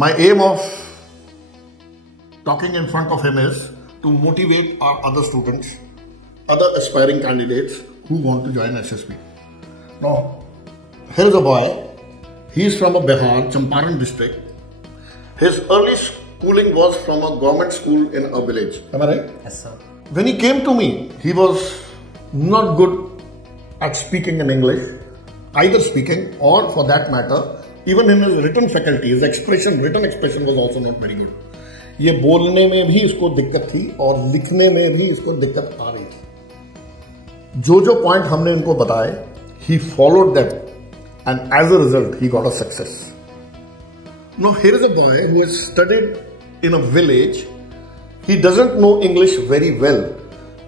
My aim of talking in front of him is to motivate our other students, other aspiring candidates who want to join SSB. Now, here is a boy. He is from a Bihar, Champaran district. His early schooling was from a government school in a village. Am I right? Yes, sir. When he came to me, he was not good at speaking in English, either speaking or for that matter, even in his written faculty, his written expression was also not very good. ये बोलने में भी इसको दिक्कत थी और लिखने में भी इसको दिक्कत आ रही थी. जो पॉइंट हमने इनको बताए, he followed them and as a result he got a success. Now here is a boy who has studied in a village. He doesn't know English very well.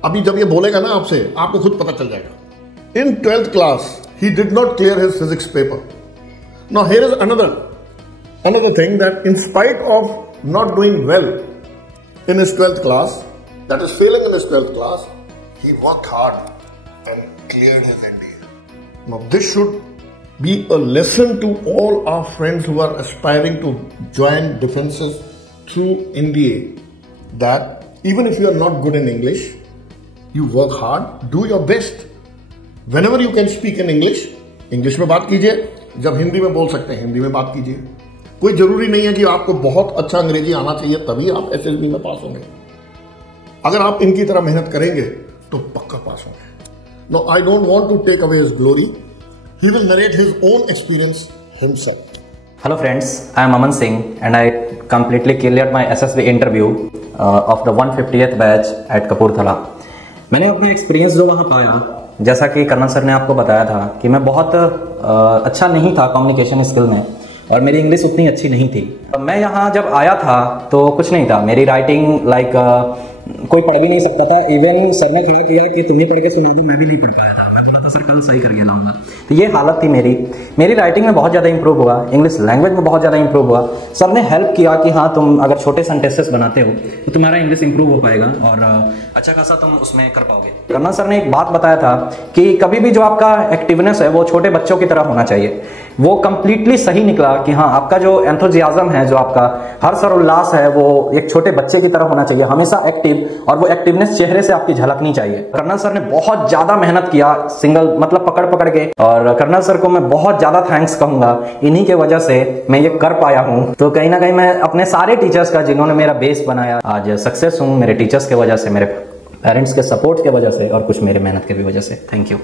अभी जब ये बोलेगा ना आपसे, आपको खुद पता चल जाएगा. In 12th class, he did not clear his physics paper. Now here is another thing, that in spite of not doing well in his 12th class, that is failing in his 12th class, he worked hard and cleared his NDA. Now this should be a lesson to all our friends who are aspiring to join defenses through NDA, that even if you are not good in English, you work hard, do your best. Whenever you can speak in English, English में बात कीजिए. जब हिंदी में बोल सकते हैं, हिंदी में बात कीजिए. कोई जरूरी नहीं है कि आपको बहुत अच्छा अंग्रेजी आना चाहिए तभी आप SSB में पास होंगे. अगर आप इनकी तरह मेहनत करेंगे तो पक्का पास होंगे. Now I don't want to take away his glory. He will narrate his own experience himself. Hello friends, I am Aman Singh and I completely cleared my SSB interview of the 150th batch at Kapurthala. मैंने अपना experience जो वहाँ पाया, जैसा कि colonel sir ने आपको बताया था कि मैं बहुत अच्छा नहीं था कम्युनिकेशन स्किल में और मेरी इंग्लिश उतनी अच्छी नहीं थी. मैं यहाँ जब आया था तो कुछ नहीं था. मेरी राइटिंग कोई पढ़ भी नहीं सकता था. इवन सर ने खड़ा किया कि तुम ही पढ़ के सुना दो, मैं भी नहीं पढ़ पाया था. मैं बोला था सर कल सही करके लाऊंगा. तो ये हालत थी मेरी राइटिंग में बहुत ज़्यादा इंप्रूव हुआ, इंग्लिश लैंग्वेज में बहुत ज़्यादा इंप्रूव हुआ. सर ने हेल्प किया कि हाँ तुम अगर छोटे सेंटेंसेस बनाते हो तो तुम्हारा इंग्लिश इंप्रूव हो पाएगा और अच्छा खासा तुम उसमें कर पाओगे. कर्नल सर ने एक बात बताया था कि कभी भी जो आपका एक्टिवनेस है वो छोटे बच्चों की तरह होना चाहिए. वो कंप्लीटली सही निकला कि हाँ आपका जो एंथुजियाज्म है, जो आपका हर्ष और उल्लास है, वो एक छोटे बच्चे की तरह होना चाहिए, हमेशा एक्टिव, और वो एक्टिवनेस चेहरे से आपकी झलकनी चाहिए. कर्नल सर ने बहुत ज्यादा मेहनत किया, सिंगल मतलब पकड़ के, और कर्नल सर को मैं बहुत ज्यादा थैंक्स कहूंगा. इन्हीं के वजह से मैं ये कर पाया हूँ. तो कहीं ना कहीं मैं अपने सारे टीचर्स का, जिन्होंने मेरा बेस बनाया, आज सक्सेस हूँ. मेरे टीचर्स के वजह से, मेरे पेरेंट्स के सपोर्ट के वजह से और कुछ मेरे मेहनत के भी वजह से. Thank you.